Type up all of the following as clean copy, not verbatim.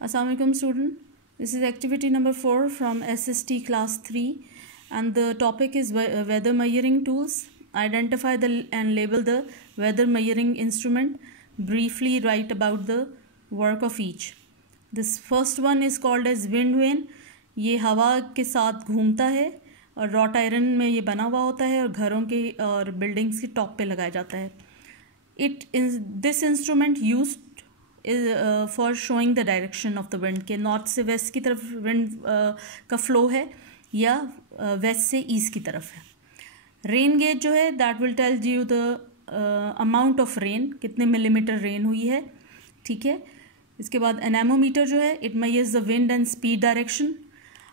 Assalamu alaikum student. This is activity number 4 from SST class 3 and the topic is weather measuring tools. Identify and label the weather measuring instrument. Briefly write about the work of each. This first one is called as wind vane. ये हवा के साथ घूमता है और wrought iron में ये बना हुआ होता है और घरों के और बिल्डिंग्स की टॉप पे लगाया जाता है. This instrument used for showing the direction of the wind के नॉर्थ से वेस्ट की तरफ विंड का फ्लो है या वेस्ट से ईस्ट की तरफ है. रेन गेज जो है that will tell you the amount of rain, कितने मिलीमीटर रेन हुई है. ठीक है. इसके बाद एनेमोमीटर जो है it measures the wind and speed direction.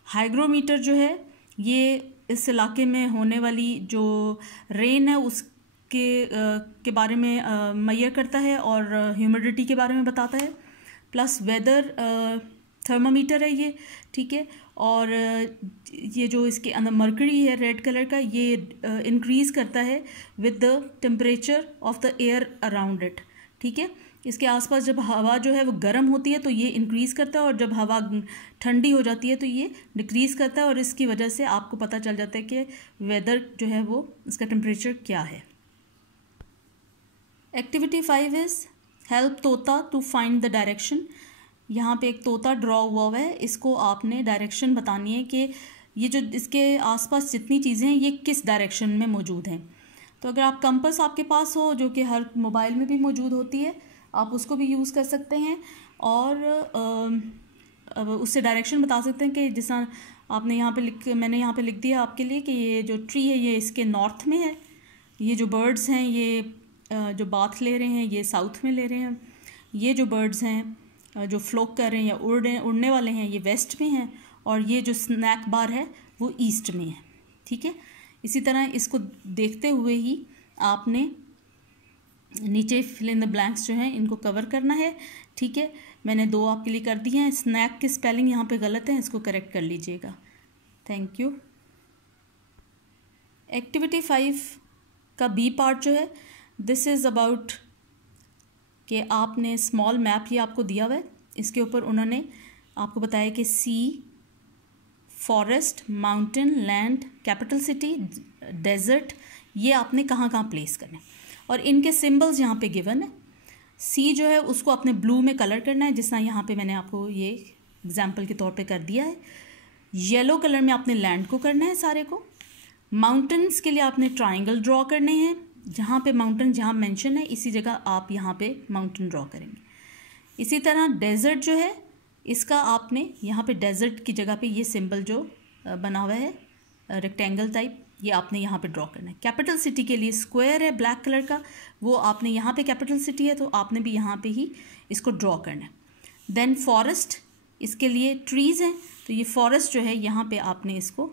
Hygrometer जो है ये इस इलाके में होने वाली जो रेन है उसके के बारे में मेजर करता है और ह्यूमिडिटी के बारे में बताता है. प्लस वेदर थर्मामीटर है ये. ठीक है. और ये जो इसके अंदर मर्करी है रेड कलर का ये इंक्रीज़ करता है with the temperature of the air around it. ठीक है. इसके आसपास जब हवा जो है वो गर्म होती है तो ये इंक्रीज़ करता है और जब हवा ठंडी हो जाती है तो ये डिक्रीज़ करता है और इसकी वजह से आपको पता चल जाता है कि वेदर जो है वो इसका टेम्परेचर क्या है. एक्टिविटी 5 इज़ हेल्प तोता टू फाइंड द डायरेक्शन. यहाँ पे एक तोता ड्रॉ हुआ है. इसको आपने डायरेक्शन बतानी है कि ये जो इसके आसपास जितनी चीज़ें हैं ये किस डायरेक्शन में मौजूद हैं. तो अगर आप कंपास आपके पास हो जो कि हर मोबाइल में भी मौजूद होती है आप उसको भी यूज़ कर सकते हैं और उससे डायरेक्शन बता सकते हैं कि जिस आपने यहाँ पे मैंने यहाँ पे लिख दिया आपके लिए कि ये जो ट्री है ये इसके नॉर्थ में है. ये जो बर्ड्स हैं ये जो बाथ ले रहे हैं ये साउथ में ले रहे हैं. ये जो बर्ड्स हैं जो फ्लोक कर रहे हैं या उड़ने वाले हैं ये वेस्ट में हैं और ये जो स्नैक बार है वो ईस्ट में है. ठीक है. इसी तरह इसको देखते हुए ही आपने नीचे फिल इन द ब्लैंक्स जो हैं इनको कवर करना है. ठीक है. मैंने 2 आपके लिए कर दिए हैं. स्नैक की स्पेलिंग यहाँ पे गलत है, इसको करेक्ट कर लीजिएगा. Thank you. एक्टिविटी 5 का बी पार्ट जो है दिस इज़ अबाउट कि आपने स्मॉल मैप ये आपको दिया हुआ है. इसके ऊपर उन्होंने आपको बताया कि sea, forest, mountain, land, capital city, desert ये आपने कहाँ कहाँ प्लेस करने और इनके सिंबल्स यहाँ पे गिवन है. सी जो है उसको आपने ब्लू में कलर करना है जिस तरह यहाँ पे मैंने आपको ये एग्जांपल के तौर पे कर दिया है. येलो कलर में आपने लैंड को करना है सारे को. माउंटेन्स के लिए आपने ट्राइंगल ड्रॉ करने हैं. जहाँ पे माउंटेन जहाँ मेंशन है इसी जगह आप यहाँ पे माउंटेन ड्रॉ करेंगे. इसी तरह डेजर्ट जो है इसका आपने यहाँ पे डेजर्ट की जगह पे ये सिंबल जो बना हुआ है रेक्टेंगल टाइप ये आपने यहाँ पे ड्रॉ करना है. कैपिटल सिटी के लिए स्क्वायर है ब्लैक कलर का वो आपने यहाँ पे कैपिटल सिटी है तो आपने भी यहाँ पे ही इसको ड्रॉ करना है. देन फॉरेस्ट इसके लिए ट्रीज़ हैं तो ये फॉरेस्ट जो है यहाँ पे आपने इसको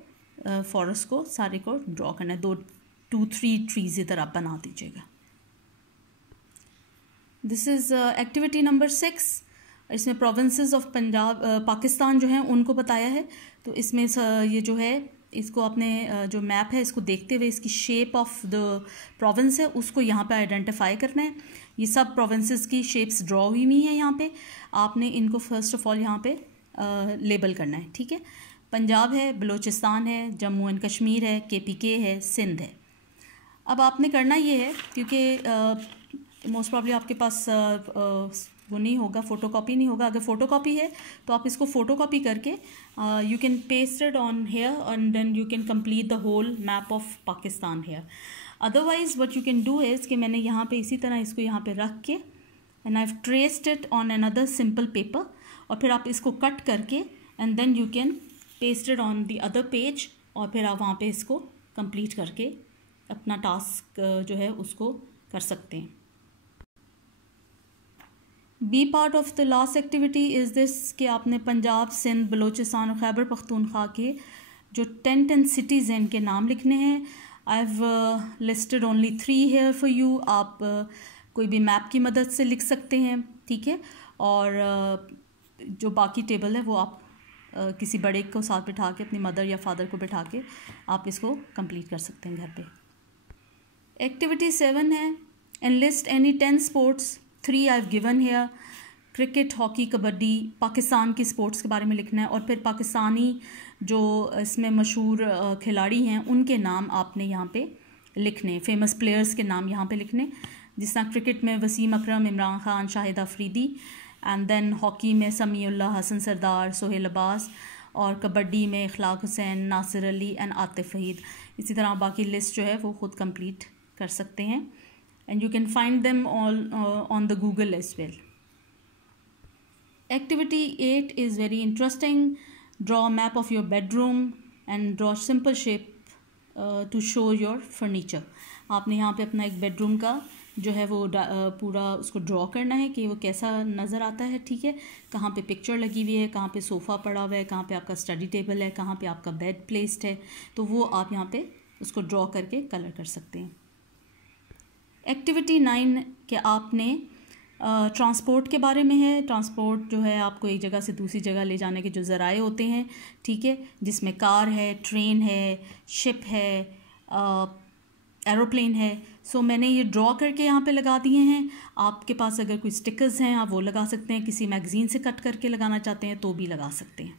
फॉरेस्ट को सारे को ड्रॉ करना है. 2-3 ट्रीज़ इधर आप बना दीजिएगा. This is activity number 6. इसमें प्रोविंसेस ऑफ पंजाब पाकिस्तान जो हैं उनको बताया है. तो इसमें ये जो है इसको आपने जो मैप है इसको देखते हुए इसकी शेप ऑफ द प्रोविंस है उसको यहाँ पे आइडेंटिफाई करना है. ये सब प्रोविंसेस की शेप्स ड्रॉ हुई हुई हैं यहाँ पे. आपने इनको फर्स्ट ऑफ ऑल यहाँ पे लेबल करना है. ठीक है. पंजाब है, बलूचिस्तान है, जम्मू एंड कश्मीर है, KPK है, सिंध है. अब आपने करना ये है क्योंकि मोस्ट प्रॉब्ली आपके पास वो नहीं होगा, फ़ोटोकॉपी नहीं होगा. अगर फ़ोटोकॉपी है तो आप इसको फ़ोटोकॉपी करके you can paste it on here and then you can complete the whole map of Pakistan here. Otherwise what you can do is कि मैंने यहाँ पे इसी तरह इसको यहाँ पे रख के and I have traced it on another simple paper और फिर आप इसको कट करके and then you can paste it on the other page और फिर आप वहाँ पे इसको कंप्लीट करके अपना टास्क जो है उसको कर सकते हैं. B part of the last activity is this कि आपने पंजाब, सिंध, बलूचिस्तान और खैबर पख्तूनख्वा के जो 10 सिटीज़ हैं इनके नाम लिखने हैं. I have listed only 3 here for you. आप कोई भी मैप की मदद से लिख सकते हैं. ठीक है. और जो बाकी टेबल है वो आप किसी बड़े को साथ बिठा के अपनी मदर या फादर को बिठा के आप इसको कंप्लीट कर सकते हैं घर पे. एक्टिविटी 7 है enlist any 10 sports. 3 I have given here. Cricket, hockey, kabaddi, Pakistan की स्पोर्ट्स के बारे में लिखना है, और फिर पाकिस्तानी जो इसमें मशहूर खिलाड़ी हैं उनके नाम आपने यहाँ पे लिखने, फेमस प्लेयर्स के नाम यहाँ पे लिखने। जिस तरह क्रिकेट में Wasim Akram, Imran Khan, Shahid Afridi, and then hockey में समीउल्लाह, हसन सरदार, सोहेल अब्बास, और कबड्डी में इखलाक हुसैन, नासिर अली एंड आतिफ वहीद। इसी तरह बाकी लिस्ट जो है वो ख़ुद कंप्लीट कर सकते हैं, and you can find them all on the Google as well. Activity 8 is very interesting. Draw a map of your bedroom and draw simple shape to show your furniture. आपने यहाँ पे अपना एक बेडरूम का जो है वो पूरा उसको ड्रॉ करना है कि वो कैसा नज़र आता है, ठीक है। कहाँ पे पिक्चर लगी हुई है, कहाँ पे सोफ़ा पड़ा हुआ है, कहाँ पे आपका स्टडी टेबल है, कहाँ पे आपका बेड प्लेस्ड है, तो वो आप यहाँ पे उसको ड्रॉ करके कलर कर सकते हैं। एक्टिविटी 9 के आपने ट्रांसपोर्ट के बारे में है। ट्रांसपोर्ट जो है आपको एक जगह से दूसरी जगह ले जाने के जो ज़राए होते हैं, ठीक है, जिसमें कार है, ट्रेन है, शिप है, एरोप्लेन है। सो मैंने ये ड्रॉ करके यहाँ पे लगा दिए हैं। आपके पास अगर कोई स्टिकर्स हैं आप वो लगा सकते हैं, किसी मैगज़ीन से कट करके लगाना चाहते हैं तो भी लगा सकते हैं।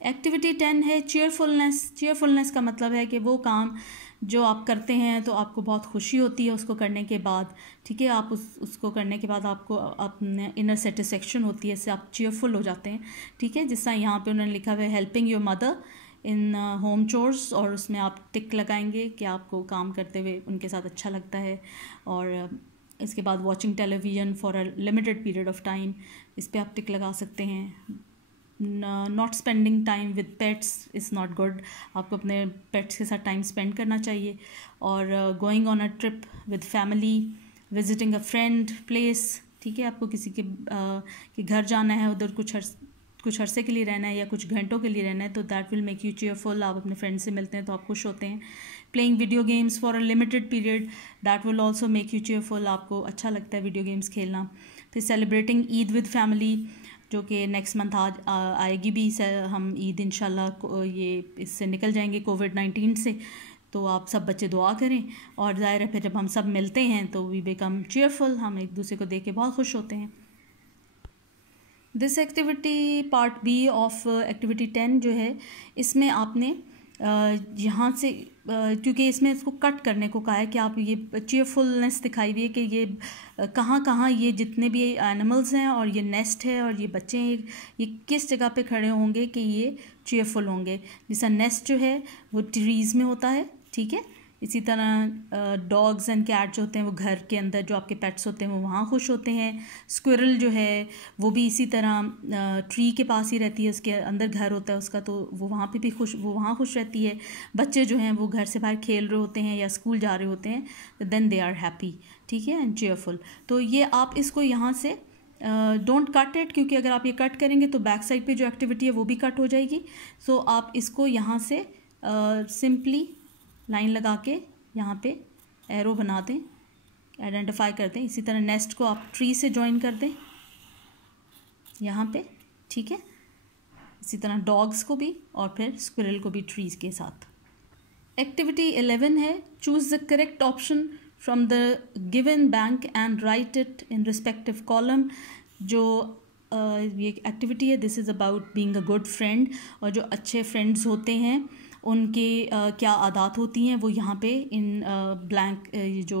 एक्टिविटी 10 है चीयरफुलनेस। चीयरफुलनेस का मतलब है कि वो काम जो आप करते हैं तो आपको बहुत खुशी होती है उसको करने के बाद, ठीक है। आप उसको करने के बाद आपको अपने इनर सेटिस्फेक्शन होती है, इससे आप चीयरफुल हो जाते हैं, ठीक है। जिस तरह यहाँ पे उन्होंने लिखा हुआ है helping your mother in home chores, और उसमें आप टिक लगाएंगे कि आपको काम करते हुए उनके साथ अच्छा लगता है। और इसके बाद watching television for a limited period of time, इस पर आप टिक लगा सकते हैं। Not spending time with pets is not good, आपको अपने पेट्स के साथ टाइम स्पेंड करना चाहिए। और going on a trip with family, visiting a friend place, ठीक है। आपको किसी के घर जाना है, उधर कुछ अरसे के लिए रहना है या कुछ घंटों के लिए रहना है, तो that will make you cheerful. आप अपने फ्रेंड से मिलते हैं तो आप खुश होते हैं। Playing video games for a limited period, that will also make you cheerful, आपको अच्छा लगता है वीडियो गेम्स खेलना। फिर सेलिब्रेटिंग ईद विद फैमिली, जो कि नेक्स्ट मंथ आज आएगी भी, हम ईद इंशाल्लाह ये इससे निकल जाएंगे कोविड-19 से, तो आप सब बच्चे दुआ करें। और ज़ाहिर है फिर जब हम सब मिलते हैं तो वी बिकम चीयरफुल, हम एक दूसरे को देख के बहुत खुश होते हैं। This activity part B of activity 10 जो है, इसमें आपने यहाँ से क्योंकि इसमें इसको कट करने को कहा है कि आप ये चीयरफुलनेस दिखाई हुई है कि ये कहाँ कहाँ ये जितने भी एनिमल्स हैं और ये नेस्ट है और ये बच्चे हैं, ये किस जगह पे खड़े होंगे कि ये चीयरफुल होंगे। जैसा नेस्ट जो है वो ट्रीज़ में होता है, ठीक है। इसी तरह डॉग्स एंड कैट जो होते हैं वो घर के अंदर जो आपके पेट्स होते हैं वो वहाँ खुश होते हैं। स्क्विरल जो है वो भी इसी तरह ट्री के पास ही रहती है, उसके अंदर घर होता है उसका, तो वो वहाँ पे भी वो वहाँ खुश रहती है। बच्चे जो हैं वो घर से बाहर खेल रहे होते हैं या स्कूल जा रहे होते हैं, तो देन दे आर हैप्पी, ठीक है, एंड चीयरफुल। तो ये आप इसको यहाँ से डोंट कट इट, क्योंकि अगर आप ये कट करेंगे तो बैक साइड पे जो एक्टिविटी है वो भी कट हो जाएगी। सो आप इसको यहाँ से सिंपली लाइन लगा के यहाँ पे एरो बना दें, आइडेंटिफाई कर दें। इसी तरह नेस्ट को आप ट्री से ज्वाइन कर दें यहाँ पे, ठीक है। इसी तरह डॉग्स को भी और फिर स्क्विरल को भी ट्रीज के साथ। एक्टिविटी 11 है choose the correct option from the given bank and right it in respective column. जो ये एक्टिविटी है this is about being a good friend, और जो अच्छे फ्रेंड्स होते हैं उनकी क्या आदत होती हैं वो यहाँ पे इन ब्लैंक जो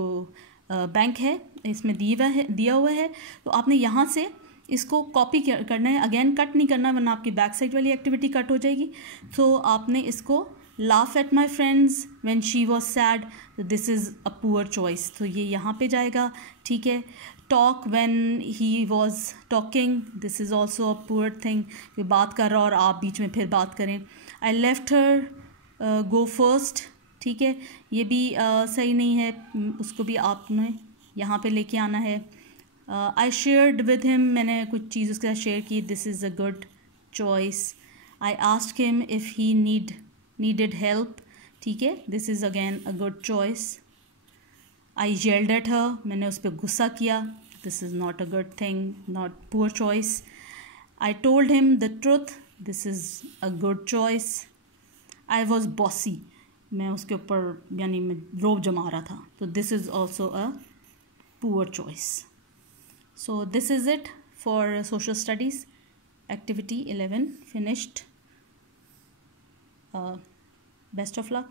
बैंक है इसमें दिया हुआ है। तो आपने यहाँ से इसको कॉपी करना है, अगेन कट नहीं करना वरना आपकी बैक साइड वाली एक्टिविटी कट हो जाएगी। तो आपने इसको laugh at my friends when she was sad, this is a poor choice, तो ये यहाँ पे जाएगा, ठीक है। Talk when he was talking, this is also a poor thing, कि बात कर रहा और आप बीच में फिर बात करें। I left her go first, ठीक है, ये भी सही नहीं है, उसको भी आपने यहाँ पे लेके आना है। आई शेयर्ड विद हिम, मैंने कुछ चीज़ उसके साथ शेयर की, this is a good choice. I asked him if he needed help, ठीक है, this is again a good choice. I yelled at her, मैंने उस पर गुस्सा किया, this is not a good thing, not poor choice. I told him the truth, this is a good choice. I was bossy, मैं उसके ऊपर यानी मैं रोब जमा रहा था, तो this is also a poor choice. So this is it for social studies. Activity 11 finished. Best of luck.